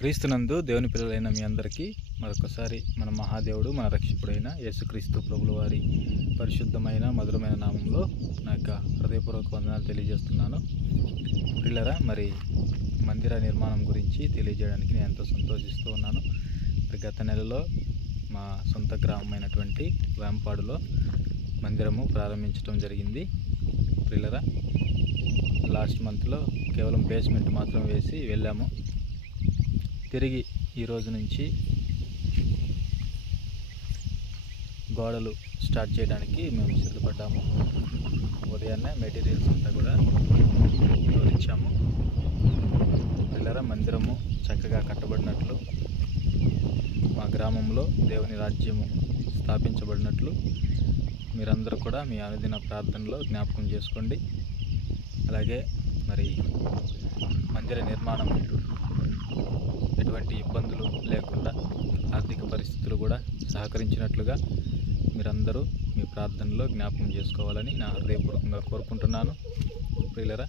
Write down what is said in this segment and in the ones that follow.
క్రీస్తునందు దేవుని పిల్లలైన మీ అందరికీ మరొకసారి మన మహాదేవుడు మన రక్షకుడైన యేసుక్రీస్తు ప్రభుల వారి పరిశుద్ధమైన మధురమైన నామంలో నా యొక్క హృదయపూర్వక వందనాలు తెలియజేస్తున్నాను. పిల్లరా, మరి మందిర నిర్మాణం గురించి తెలియజేయడానికి నేను ఎంతో సంతోషిస్తూ ఉన్నాను. గత నెలలో మా సొంత గ్రామమైనటువంటి వేంపాడులో మందిరము ప్రారంభించడం జరిగింది. పిల్లరా, లాస్ట్ మంత్లో కేవలం బేస్మెంట్ మాత్రం వేసి వెళ్ళాము. తిరిగి ఈరోజు నుంచి గోడలు స్టార్ట్ చేయడానికి మేము సిద్ధపడ్డాము. ఉదయాన్నే మెటీరియల్స్ అంతా కూడా తోలించాము. పిల్లరా, మందిరము చక్కగా కట్టబడినట్లు, మా గ్రామంలో దేవుని రాజ్యము స్థాపించబడినట్లు మీరందరూ కూడా మీ అనుదిన ప్రార్థనలో జ్ఞాపకం చేసుకోండి. అలాగే మరి మందిర నిర్మాణం ఎటువంటి ఇబ్బందులు లేకుండా ఆర్థిక పరిస్థితులు కూడా సహకరించినట్లుగా మీరందరూ మీ ప్రార్థనలో జ్ఞాపకం చేసుకోవాలని నా హృదయపూర్వకంగా కోరుకుంటున్నాను. ప్రియులరా,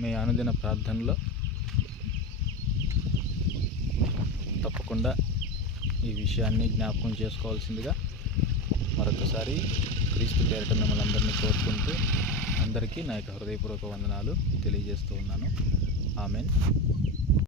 మీ అనుదిన ప్రార్థనలో తప్పకుండా ఈ విషయాన్ని జ్ఞాపకం చేసుకోవాల్సిందిగా మరొకసారి క్రీస్తు పేరిట మిమ్మల్ని అందరినీ కోరుకుంటూ అందరికీ నా యొక్క హృదయపూర్వక వందనాలు తెలియజేస్తూ ఉన్నాను. ఆమెన్.